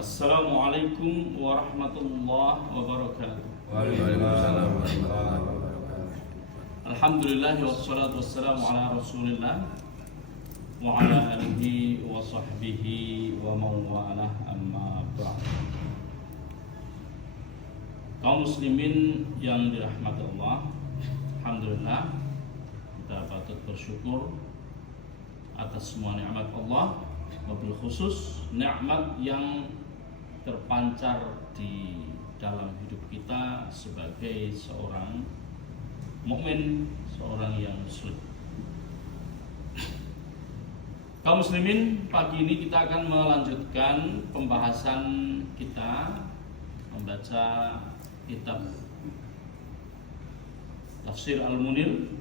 Assalamualaikum warahmatullahi wabarakatuh. Waalaikumsalam warahmatullahi wabarakatuh. Alhamdulillah wassalatu wassalamu ala Rasulillah wa ala alihi wa sahbihi wa mawalah amma ba'd. Kaum muslimin yang dirahmati Allah, alhamdulillah kita patut bersyukur atas semua nikmat Allah, wabil khusus nikmat yang terpancar di dalam hidup kita sebagai seorang mukmin, seorang yang muslim. Kaum muslimin, pagi ini kita akan melanjutkan pembahasan kita membaca kitab Tafsir Al-Munir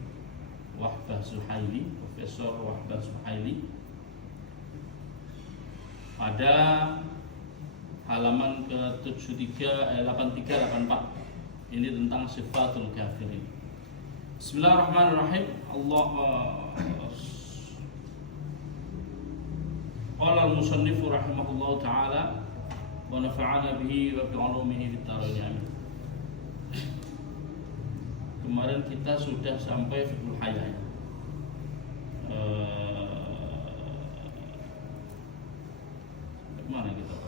Wahbah Zuhaili, Profesor Wahbah Zuhaili, pada halaman ke-73 83-84. Ini tentang sifatul kafirin. Bismillahirrahmanirrahim. Qala al-musannifu rahimahullahu ta'ala wa nafa'ana bihi wa bi'ulumihi fid dharain amin. Kemarin kita sudah sampai fiqhul haya. Mana kita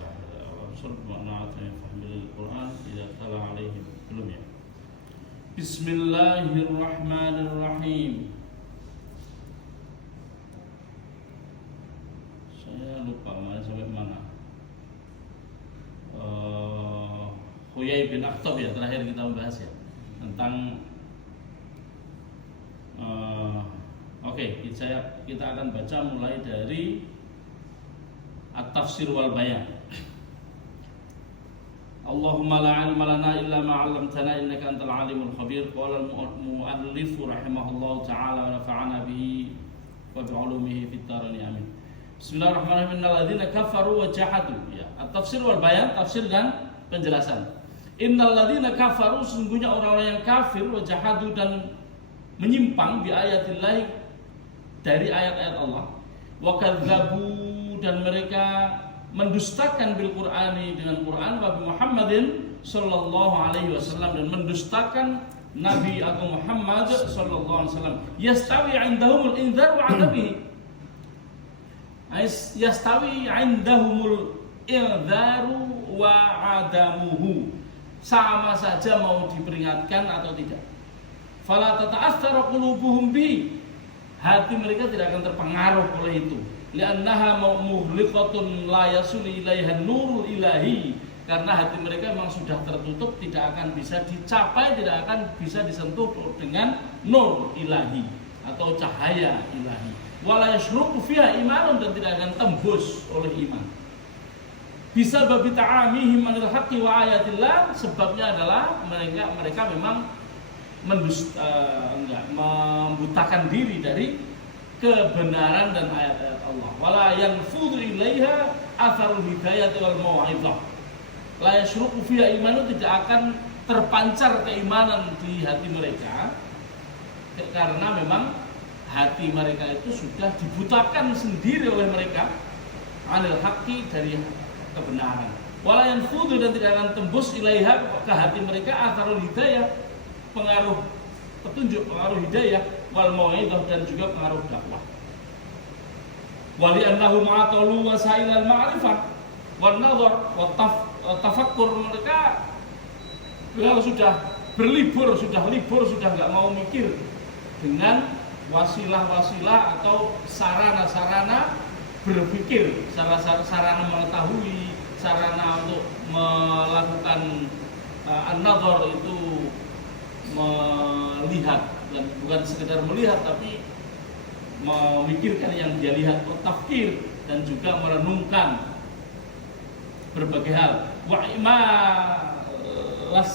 Rasul ma'na'atnya fahmil Al-Quran tidak tala alaihim. Belum ya. Bismillahirrahmanirrahim. Saya lupa sampai mana. Huyai bin Akhtab ya, terakhir kita membahas ya tentang kita akan baca mulai dari At-Tafsir wal Bayan. Allahumma la ilma lana illa ma 'allamtana innaka antal alimul khabir. Qala al-mu'allif rahimahullahu ta'ala wa nafa'ana bihi wa bi'ulumihi fid dharain amin. Bismillahirrahmanirrahim. Innal ladzina kafaru wa jahadu. Ya, At-Tafsir wal Bayan, tafsir dan penjelasan. Innal ladzina kafaru, sesungguhnya orang-orang yang kafir, wa jahadu dan menyimpang bi ayatillah, dari ayat-ayat Allah, wa kadzabu, dan mereka mendustakan bil Qur'ani, dengan Quran, wa bi Muhammadin sallallahu alaihi wasallam, dan mendustakan Nabi Agung Muhammad sallallahu alaihi wasallam. Yastawi indahumul indzar wa adabihi. Yastawi indahumul inzaru wa adamuhu. Sama saja mau diperingatkan atau tidak. Fala tata'athara qulubuhum bi. Hati mereka tidak akan terpengaruh oleh itu. Li'annaha mughliqatun la yasul ilaiha nurul ilahi. Karena hati mereka memang sudah tertutup, tidak akan bisa dicapai, tidak akan bisa disentuh dengan nur ilahi atau cahaya ilahi. Wala yashruqu fiha imanun, dan tidak akan tembus oleh iman. Bisa babi ta'amihim anil haqqi wa ayatillah, sebabnya adalah mereka memang membutakan diri dari kebenaran dan ayat-ayat Allah. Wala yanfudhu ilaiha atharul hidayah wal mau'izah. La yashruqu fiha imanu, tidak akan terpancar keimanan di hati mereka, karena memang hati mereka itu sudah dibutakan sendiri oleh mereka anil haqqi, dari kebenaran. Wala yanfudhu, dan tidak akan tembus ilaiha, ke hati mereka atharul hidayah, pengaruh petunjuk, pengaruh hidayah, wal mau'izah, dan juga pengaruh dakwah. Wali annahum atalu wasailal ma'rifah wan nazar wa tafakkur. Mereka sudah berlibur, sudah enggak mau mikir dengan wasilah-wasilah atau sarana-sarana berpikir, sarana mengetahui, sarana untuk melakukan an-nazar, itu melihat, dan bukan sekedar melihat tapi memikirkan yang dia lihat, tafkir, dan juga merenungkan berbagai hal. Wa imalas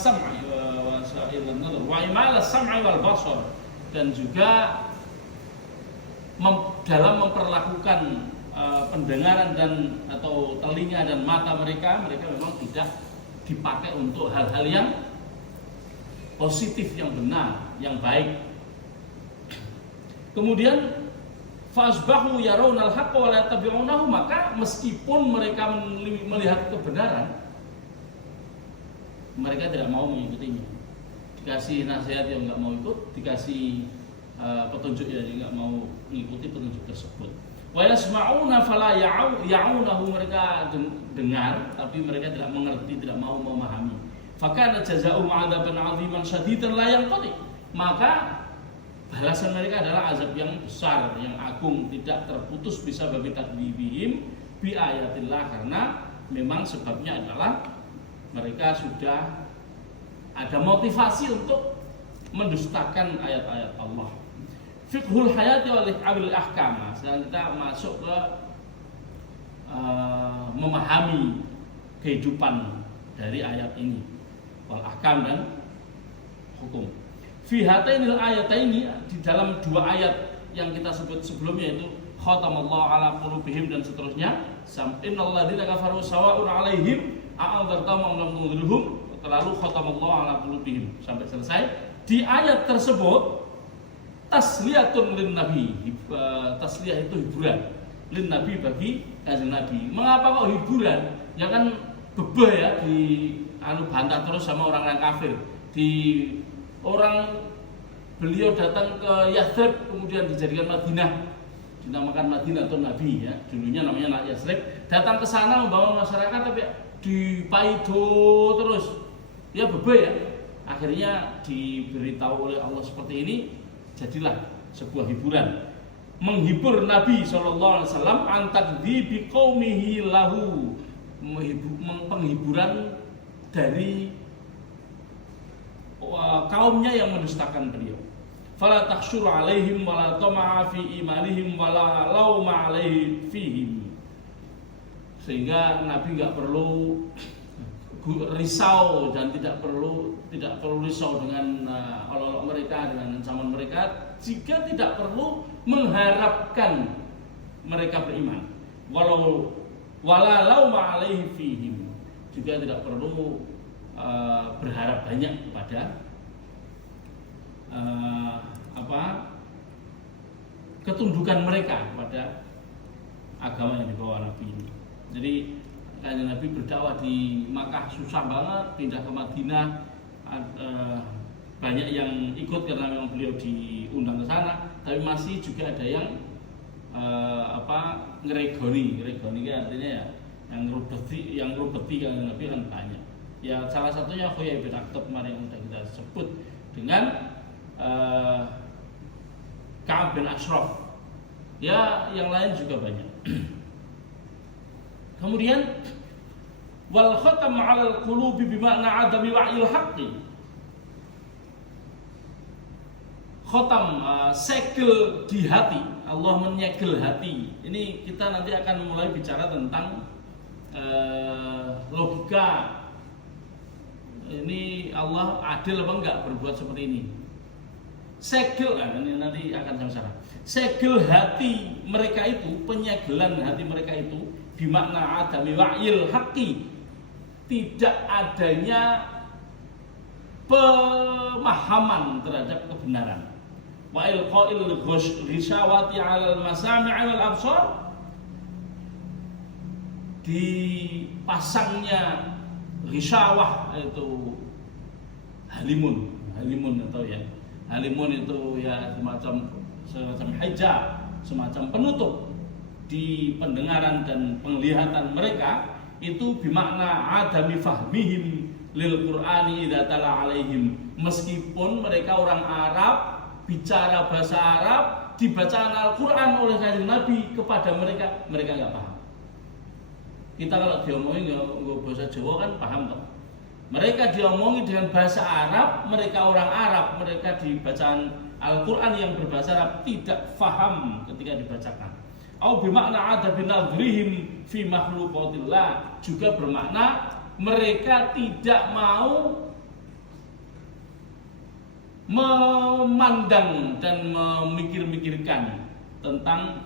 sam'i wal basar, dan juga dalam memperlakukan pendengaran dan atau telinga dan mata mereka memang tidak dipakai untuk hal-hal yang positif, yang benar, yang baik. Kemudian Fasbahu yarawna al-haqqa wa la yattabi'unahu, maka meskipun mereka melihat kebenaran, mereka tidak mau mengikutinya. Dikasih nasihat yang enggak mau ikut, dikasih petunjuk yang enggak mau mengikuti petunjuk tersebut. Wa yasma'una fala ya'unahu, mereka dengar tapi mereka tidak mengerti, tidak mau memahami. Fakana jazaa'u 'adzaban 'adziman syadidan la yanqati, maka balasan mereka adalah azab yang besar, yang agung, tidak terputus bisa bagi takdzibihim bi ayatillah, karena memang sebabnya adalah mereka sudah ada motivasi untuk mendustakan ayat-ayat Allah. Fiqhul hayati wal ahkam. Sekarang kita masuk ke memahami kehidupan dari ayat ini, wal ahkam dan hukum. Fi hatainil ayataini, di dalam dua ayat yang kita sebut sebelumnya, itu khatamallahu ala qulubihim dan seterusnya, innal ladzina kafaru sawa'un 'alaihim a'adzartahum am lam tunzirhum, lalu khatamallahu ala qulubihim sampai selesai. Di ayat tersebut tasliyatun lin nabi, tasliyah itu hiburan, lin nabi bagi kanjeng Nabi. Mengapa kok hiburan? Ya kan bebeh ya, di bantah terus sama orang-orang kafir. Di orang beliau datang ke Yathrib, kemudian dijadikan Madinah, dinamakan Madinah atau Nabi ya, dulunya namanya Yathrib. Datang ke sana membawa masyarakat tapi dipaido terus, ya bebel ya. Akhirnya diberitahu oleh Allah seperti ini, jadilah sebuah hiburan, menghibur Nabi SAW antakdzibi qaumihi lahu, penghiburan dari kaumnya yang mendustakan beliau. Fala takhshuru alaihim wala tama'a fi imanihim wala lauma alaihi fihim, sehingga Nabi enggak perlu risau dan tidak perlu risau dengan olok-olok mereka, dengan ancaman mereka, jika tidak perlu mengharapkan mereka beriman. Walau wala lauma alaihi fihim, juga tidak perlu berharap banyak kepada ketundukan mereka kepada agama yang dibawa Nabi ini. Jadi kanjeng Nabi berdakwah di Makkah susah banget, pindah ke Madinah banyak yang ikut karena memang beliau diundang ke sana, tapi masih juga ada yang ngeregoni kan artinya ya, yang rubeti kanjeng Nabi kan banyak. Ya salah satunya Huyai bin Akhtab kemarin yang sudah kita sebut, dengan Ka'ab bin Ashraf. Ya yang lain juga banyak. Kemudian wal khatam 'alal qulubi bimakna 'adami wa'il haqqi. Khatam, segel di hati, Allah menyegel hati. Ini kita nanti akan mulai bicara tentang logika. Ini Allah adil apa enggak berbuat seperti ini? Segel, ini nanti akan saya bicara. Segel hati mereka itu, penyegelan hati mereka itu bimakna adami wa'il haqqi, tidak adanya pemahaman terhadap kebenaran. Wa'il qa'il ghishawati 'alal masami' wal absar, dipasangnya ghishawah itu halimun atau ya halimun itu ya semacam hijab, semacam penutup di pendengaran dan penglihatan mereka, itu bimakna adami fahmihim lil Qur'ani idza tala alaihim, meskipun mereka orang Arab, bicara bahasa Arab, dibacaan Al-Qur'an oleh kanjeng Nabi kepada mereka enggak paham. Kita kalau diomongin nggak bahasa Jawa kan paham toh. Mereka diomongin dengan bahasa Arab, mereka orang Arab, mereka dibacaan Al-Quran yang berbahasa Arab tidak paham ketika dibacakan. Au bimakna ada binadrihim fi makhluqatillah, juga bermakna mereka tidak mau memandang dan memikir-mikirkan tentang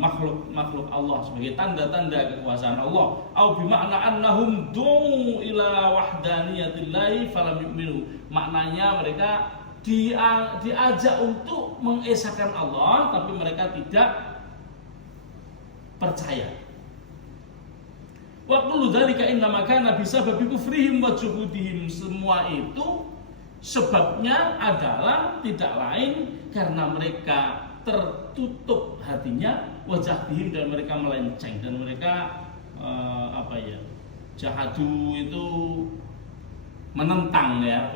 makhluk Allah sebagai tanda-tanda kekuasaan Allah. Au bimakna annahum du'u ila wahdaniyatillah falam yu'minu, maknanya mereka diajak untuk mengesahkan Allah, tapi mereka tidak percaya. Wa kullu dzalika innama kana bisababi kufrihim wa juhudihim. Semua itu sebabnya adalah tidak lain karena mereka tertutup hatinya, wajahdihim, dan mereka melenceng, dan mereka jahadu itu menentang ya,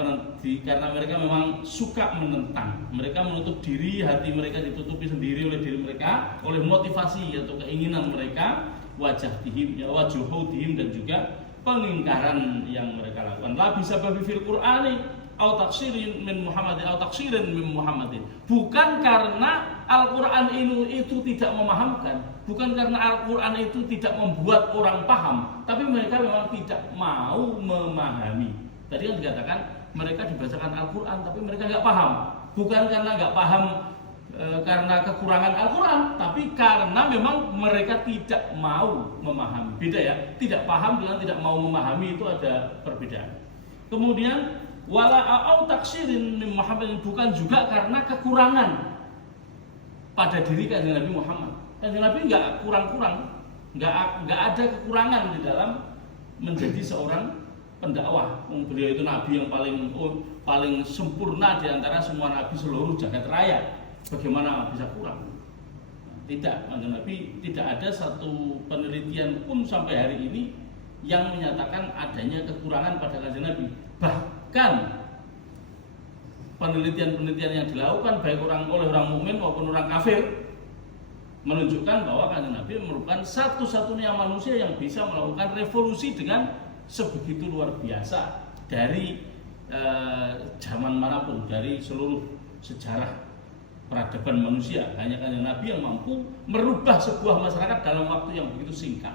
karena mereka memang suka menentang. Mereka menutup diri, hati mereka ditutupi sendiri oleh diri mereka, oleh motivasi atau keinginan mereka, wajahdihim ya, wajuhudihim, dan juga pengingkaran yang mereka lakukan. La bisa babi fil Qur'ani au taksirin min Muhammadin au taksirin min Muhammadin. Bukan karena Al-Qur'an itu tidak memahamkan, bukan karena Al-Qur'an itu tidak membuat orang paham, tapi mereka memang tidak mau memahami. Tadi kan dikatakan mereka dibacakan Al-Quran tapi mereka nggak paham. Bukan karena nggak paham karena kekurangan Al-Quran, tapi karena memang mereka tidak mau memahami. Beda ya, tidak paham dengan tidak mau memahami itu ada perbedaan. Kemudian wala au taksirin min Muhammadin, bukan juga karena kekurangan pada diri Kanjeng Nabi Muhammad. Kanjeng Nabi nggak kurang-kurang, nggak ada kekurangan di dalam menjadi seorang pendakwah. Beliau itu nabi yang paling sempurna di antara semua nabi seluruh jagat raya. Bagaimana bisa kurang? Tidak, Nabi tidak ada satu penelitian pun sampai hari ini yang menyatakan adanya kekurangan pada Kanjeng Nabi. Bahkan penelitian-penelitian yang dilakukan baik oleh orang mukmin maupun orang kafir menunjukkan bahwa Kanjeng Nabi merupakan satu-satunya manusia yang bisa melakukan revolusi dengan sebegitu luar biasa dari zaman manapun, dari seluruh sejarah peradaban manusia. Hanya Kanjeng Nabi yang mampu merubah sebuah masyarakat dalam waktu yang begitu singkat.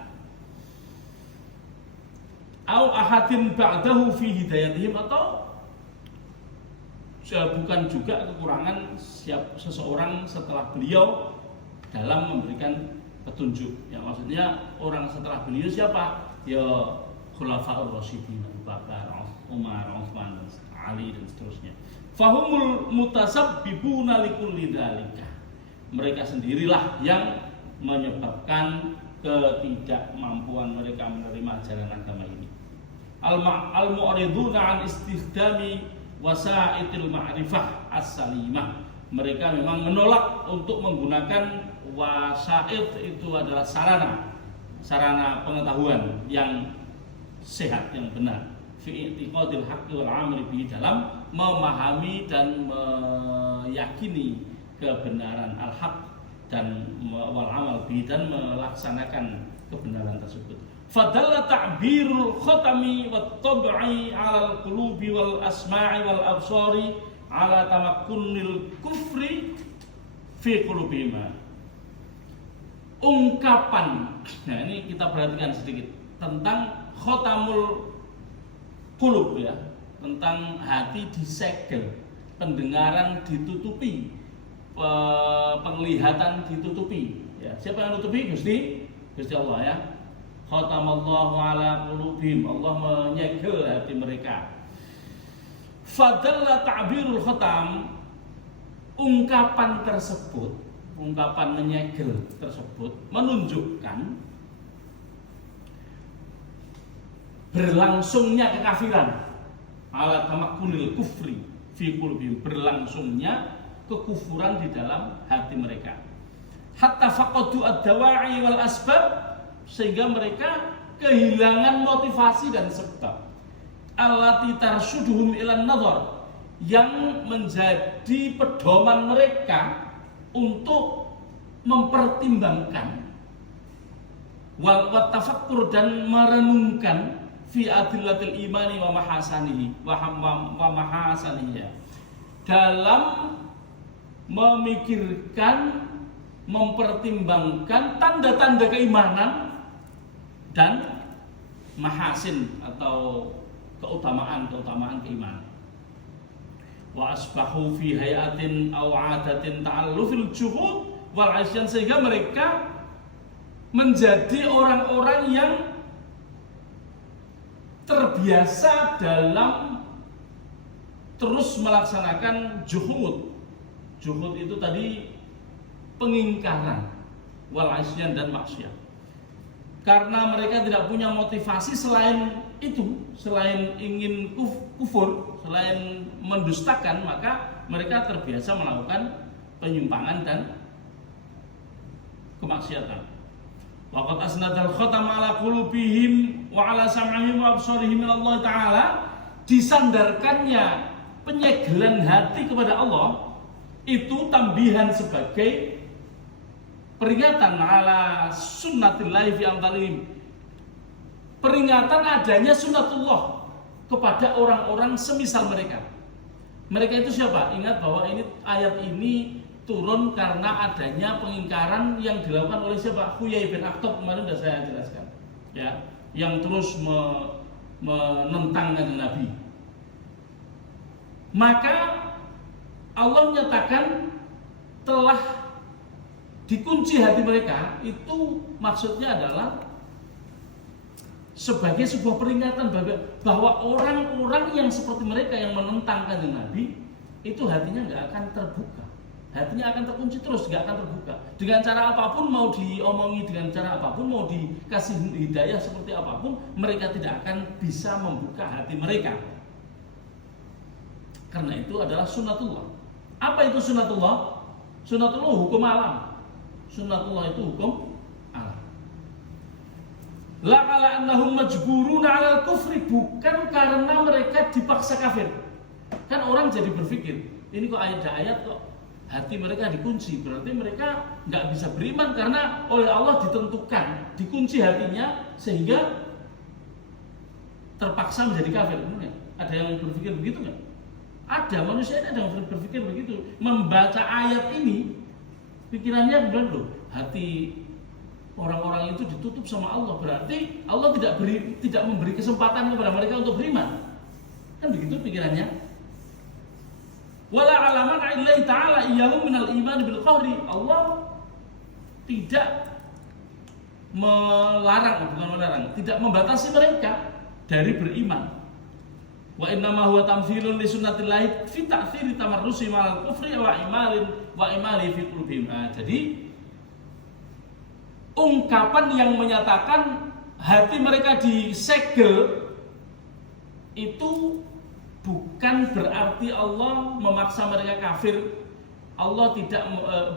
Au ahadin ba'dahu fi hidayatihim, atau bukan juga kekurangan seseorang setelah beliau dalam memberikan petunjuk. Yang maksudnya orang setelah beliau siapa? Ya Khulafaur Rasyidin, Abu Bakar, Umar, Utsman, Ali, dan seterusnya. Fahumul mutasabbibuna likulli dzalika. Mereka sendirilah yang menyebabkan ketidakmampuan mereka menerima ajaran agama ini. Al-mu'riduna an istikhdami wasaitil ma'rifah as-salimah. Mereka memang menolak untuk menggunakan wasaid, itu adalah sarana pengetahuan yang sehat, yang benar, fi i'tiqadil haqqi wal 'amali bihi, dalam memahami dan meyakini kebenaran al-haq dan wal 'amal bihi, dan melaksanakan kebenaran tersebut. Fadalla ta'birul khatami wat tab'i 'ala al-qulubi wal asma'i wal absari 'ala tamakkunil kufri fi qulubihim. Ungkapan, nah ini kita perhatikan sedikit tentang khotamul qulub ya, tentang hati disegel, pendengaran ditutupi, penglihatan ditutupi ya. Siapa yang tutupi? Gusti Allah ya. Khatamallahu ala qulubihim, Allah menyegel hati mereka. Fadalla ta'birul khatam, ungkapan tersebut, ungkapan menyegel tersebut menunjukkan berlangsungnya kekafiran, ala tamakkunil kufri fi qulubihim, berlangsungnya kekufuran di dalam hati mereka. Hatta faqadu ad-dawa'i wal asbab, sehingga mereka kehilangan motivasi dan sebab. Allati tarshuduhum ilan nadhar, yang menjadi pedoman mereka untuk mempertimbangkan wal tafakkur, dan merenungkan fi adillatil imani wa mahasanihi wa mahasanihi, dalam memikirkan, mempertimbangkan tanda-tanda keimanan dan mahasin atau keutamaan keimanan. Wa asbahu fi hayatin aw 'adatin ta'allufil juhud wal 'isyan, sehingga mereka menjadi orang-orang yang terbiasa terus melaksanakan juhud. Juhud itu tadi pengingkaran, wal isyan dan maksiat. Karena mereka tidak punya motivasi selain itu, selain ingin kufur, selain mendustakan, maka mereka terbiasa melakukan penyimpangan dan kemaksiatan. Waqad asnadal khatam ala qulubihim wa ala sam'ihim wa absarihim min Allah Ta'ala, disandarkannya penyegelan hati kepada Allah itu tambihan sebagai peringatan ala sunnatillahi fi amtalihim, peringatan adanya sunnatullah kepada orang-orang semisal mereka. Mereka itu siapa? Ingat bahwa ini ayat ini turun karena adanya pengingkaran yang dilakukan oleh siapa? Huyai bin Akhtab, kemarin sudah saya jelaskan, ya, yang terus menentang kanjeng Nabi. Maka Allah menyatakan telah dikunci hati mereka, itu maksudnya adalah sebagai sebuah peringatan bahwa orang-orang yang seperti mereka yang menentang kanjeng Nabi itu hatinya nggak akan terbuka, hatinya akan terkunci terus, nggak akan terbuka. Dengan cara apapun, mau diomongi dengan cara apapun, mau dikasih hidayah seperti apapun, mereka tidak akan bisa membuka hati mereka. Karena itu adalah sunnatullah. Apa itu sunnatullah? Sunnatullah hukum alam. Sunnatullah itu hukum alam. La ala annahum majburuna 'alal kufri, bukan karena mereka dipaksa kafir. Kan orang jadi berpikir, ini kok ayat-ayat kok hati mereka dikunci, berarti mereka nggak bisa beriman karena oleh Allah ditentukan, dikunci hatinya sehingga terpaksa menjadi kafir. Ada yang berpikir begitu nggak? Ada, manusia ini ada yang berpikir begitu. Membaca ayat ini, pikirannya benar loh, hati orang-orang itu ditutup sama Allah, berarti Allah tidak memberi kesempatan kepada mereka untuk beriman. Kan begitu pikirannya. Wala alaman illahi ta'ala iyyahum minal iman bil qahri. Allah tidak melarang, tidak membatasi mereka dari beriman. Wa innama huwa tamthilun li sunnatillahi fi ta'thiri tamarrusi ma'al kufri wa imali fi qulubihim. Jadi ungkapan yang menyatakan hati mereka disegel itu bukan berarti Allah memaksa mereka kafir. Allah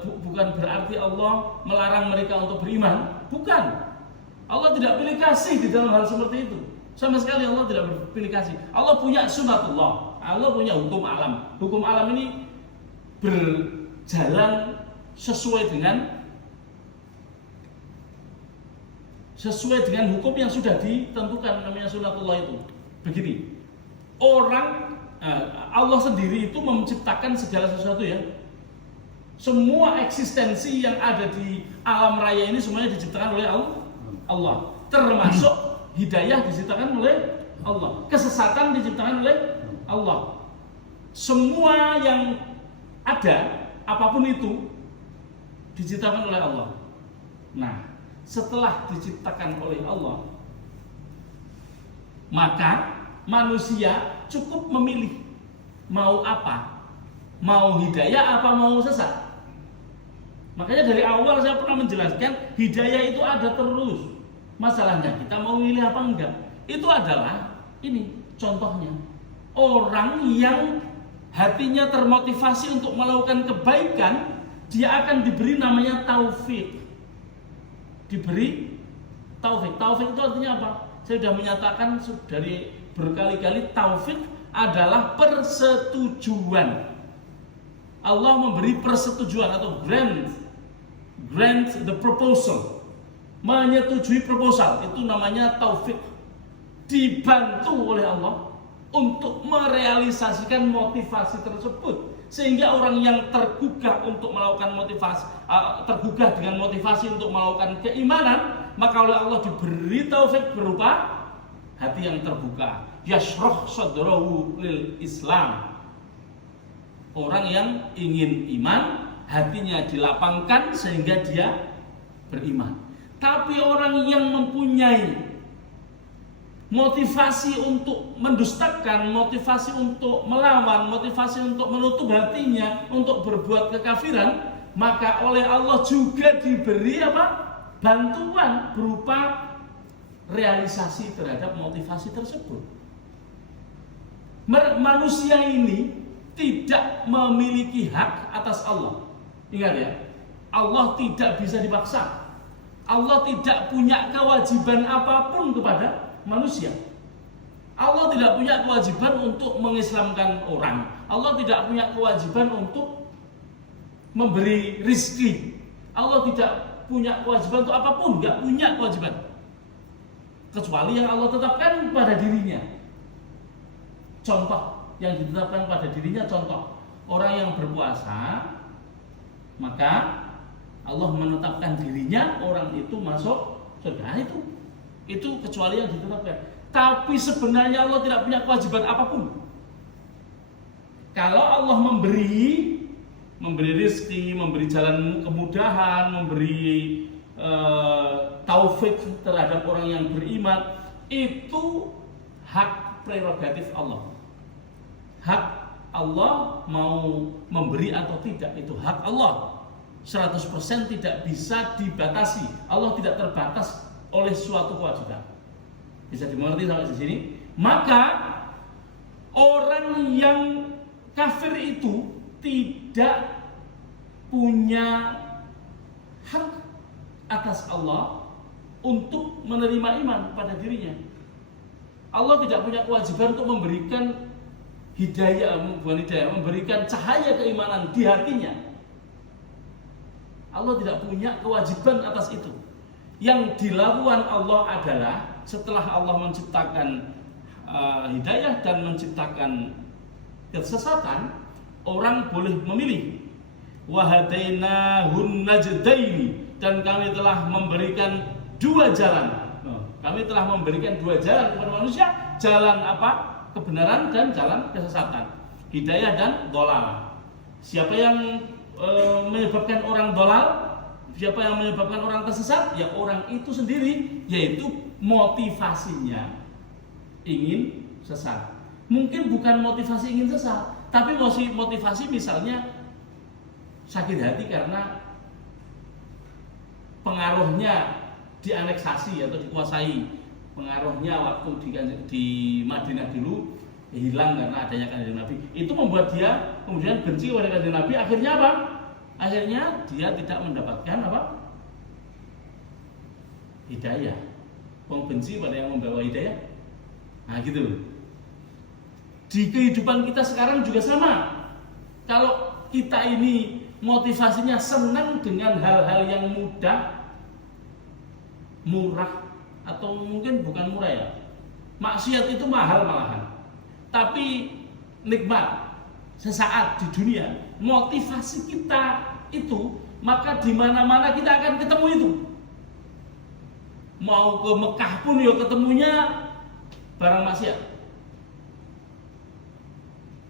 bukan berarti Allah melarang mereka untuk beriman. Bukan. Allah tidak pilih kasih di dalam hal seperti itu. Sama sekali Allah tidak berpilih kasih. Allah punya sunnatullah. Allah punya hukum alam. Hukum alam ini berjalan sesuai dengan hukum yang sudah ditentukan, namanya sunnatullah itu. Begini. Allah sendiri itu menciptakan segala sesuatu, ya. Semua eksistensi yang ada di alam raya ini semuanya diciptakan oleh Allah. Termasuk hidayah diciptakan oleh Allah, kesesatan diciptakan oleh Allah. Semua yang ada, apapun itu, diciptakan oleh Allah. Nah, setelah diciptakan oleh Allah, maka manusia cukup memilih mau apa, mau hidayah apa mau sesat. Makanya dari awal saya pernah menjelaskan hidayah itu ada terus. Masalahnya kita mau milih apa enggak. Itu adalah ini contohnya, orang yang hatinya termotivasi untuk melakukan kebaikan, dia akan diberi namanya taufik. Diberi taufik. Taufik itu artinya apa? Saya sudah menyatakan dari berkali-kali, taufik adalah persetujuan. Allah memberi persetujuan atau grant the proposal, menyetujui proposal, itu namanya taufik. Dibantu oleh Allah untuk merealisasikan motivasi tersebut, sehingga orang yang tergugah untuk melakukan motivasi, tergugah dengan motivasi untuk melakukan keimanan, maka oleh Allah diberi taufik berupa hati yang terbuka, yashrah sadrahu lil Islam. Orang yang ingin iman, hatinya dilapangkan sehingga dia beriman. Tapi orang yang mempunyai motivasi untuk mendustakan, motivasi untuk melawan, motivasi untuk menutup hatinya, untuk berbuat kekafiran, maka oleh Allah juga diberi bantuan berupa realisasi terhadap motivasi tersebut. Manusia ini tidak memiliki hak atas Allah. Ingat ya, Allah tidak bisa dipaksa. Allah tidak punya kewajiban apapun kepada manusia. Allah tidak punya kewajiban untuk mengislamkan orang. Allah tidak punya kewajiban untuk memberi rizki. Allah tidak punya kewajiban untuk apapun, nggak punya kewajiban kecuali yang Allah tetapkan pada dirinya. Contoh yang ditetapkan pada dirinya, contoh orang yang berpuasa, maka Allah menetapkan dirinya orang itu masuk surga. Itu kecuali yang ditetapkan. Tapi sebenarnya Allah tidak punya kewajiban apapun. Kalau Allah memberi rezeki, memberi jalan kemudahan, memberi taufik terhadap orang yang beriman, itu hak prerogatif Allah. Hak Allah mau memberi atau tidak, itu hak Allah. 100% tidak bisa dibatasi. Allah tidak terbatas oleh suatu kewajiban. Bisa dimengerti sampai di sini? Maka orang yang kafir itu tidak punya hak atas Allah untuk menerima iman pada dirinya. Allah tidak punya kewajiban untuk memberikan memberikan cahaya keimanan di hatinya. Allah tidak punya kewajiban atas itu. Yang dilakukan Allah adalah setelah Allah menciptakan hidayah dan menciptakan kesesatan, orang boleh memilih. Wahadainahun najdaini, dan kami telah memberikan dua jalan. Kami telah memberikan dua jalan kepada manusia. Jalan apa? Kebenaran dan jalan kesesatan. Hidayah dan dhalal. Siapa yang menyebabkan orang dhalal, siapa yang menyebabkan orang tersesat, ya orang itu sendiri, yaitu motivasinya ingin sesat. Mungkin bukan motivasi ingin sesat, tapi motivasi misalnya sakit hati karena pengaruhnya dianeksasi atau dikuasai. Pengaruhnya waktu di Madinah dulu hilang karena adanya kanjeng Nabi. Itu membuat dia kemudian benci kepada kanjeng Nabi. Akhirnya apa? Akhirnya dia tidak mendapatkan hidayah. Benci pada yang membawa hidayah. Nah gitu. Di kehidupan kita sekarang juga sama. Kalau kita ini motivasinya senang dengan hal-hal yang mudah, murah, atau mungkin bukan murah ya, maksiat itu mahal malahan, tapi nikmat sesaat di dunia, motivasi kita itu, maka di mana-mana kita akan ketemu itu. Mau ke Mekah pun ya ketemunya barang maksiat,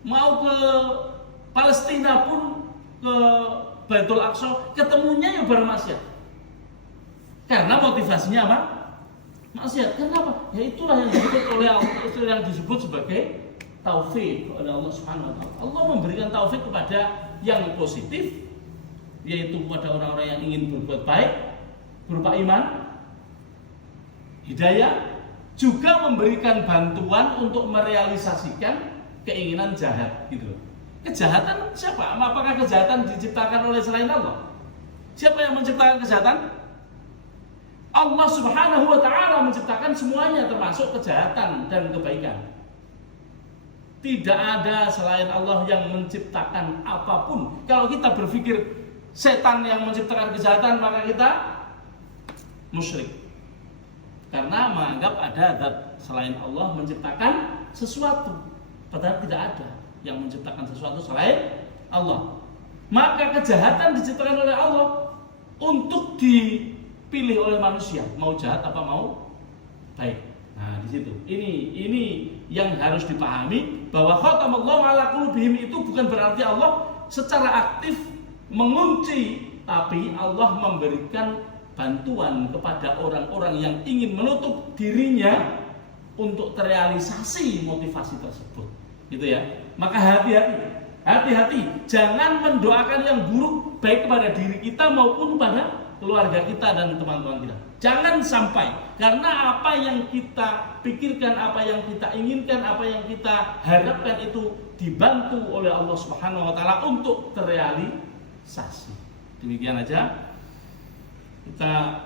mau ke Palestina pun, ke Baitul Aqsa, ketemunya ya barang maksiat. Karena motivasinya apa? Maksiat. Kenapa? Ya itulah yang disebut oleh Allah, itu yang disebut sebagai taufik oleh Allah Subhanahu wa taala. Allah memberikan taufik kepada yang positif, yaitu kepada orang-orang yang ingin berbuat baik berupa iman, hidayah, juga memberikan bantuan untuk merealisasikan keinginan jahat gitu. Kejahatan siapa? Apakah kejahatan diciptakan oleh selain Allah? Siapa yang menciptakan kejahatan? Allah Subhanahu wa taala menciptakan semuanya, termasuk kejahatan dan kebaikan. Tidak ada selain Allah yang menciptakan apapun. Kalau kita berpikir setan yang menciptakan kejahatan, maka kita musyrik. Karena menganggap ada zat selain Allah menciptakan sesuatu. Padahal tidak ada yang menciptakan sesuatu selain Allah. Maka kejahatan diciptakan oleh Allah untuk dipilih oleh manusia, mau jahat apa mau baik. Nah, di situ. Ini yang harus dipahami, bahwa khatamallahu ala qulubihim itu bukan berarti Allah secara aktif mengunci, tapi Allah memberikan bantuan kepada orang-orang yang ingin menutup dirinya untuk terrealisasi motivasi tersebut, gitu ya. Maka hati-hati, jangan mendoakan yang buruk baik kepada diri kita maupun pada keluarga kita dan teman-teman kita. Jangan sampai, karena apa yang kita pikirkan, apa yang kita inginkan, apa yang kita harapkan itu dibantu oleh Allah Subhanahu wa taala untuk terrealisasi. Demikian aja kita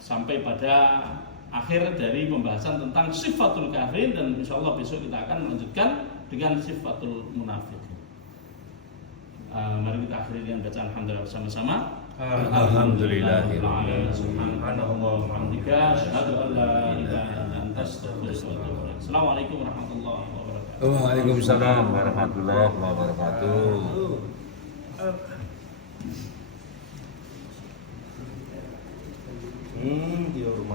sampai pada akhir dari pembahasan tentang sifatul kafirin, dan insyaallah besok kita akan melanjutkan dengan sifatul munafiqin. Mari kita akhiri dengan bacaan alhamdulillah bersama-sama. Alhamdulillahirabbil alamin. Subhanallah wa bihamdika asyhadu an la ilaha illa anta astaghfiruka wa atubu ilaik. Assalamualaikum warahmatullahi wabarakatuh. Waalaikumsalam warahmatullahi wabarakatuh. Dia rumah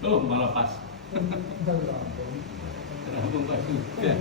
Oh, malah pas. Kenapa Pak? Ya.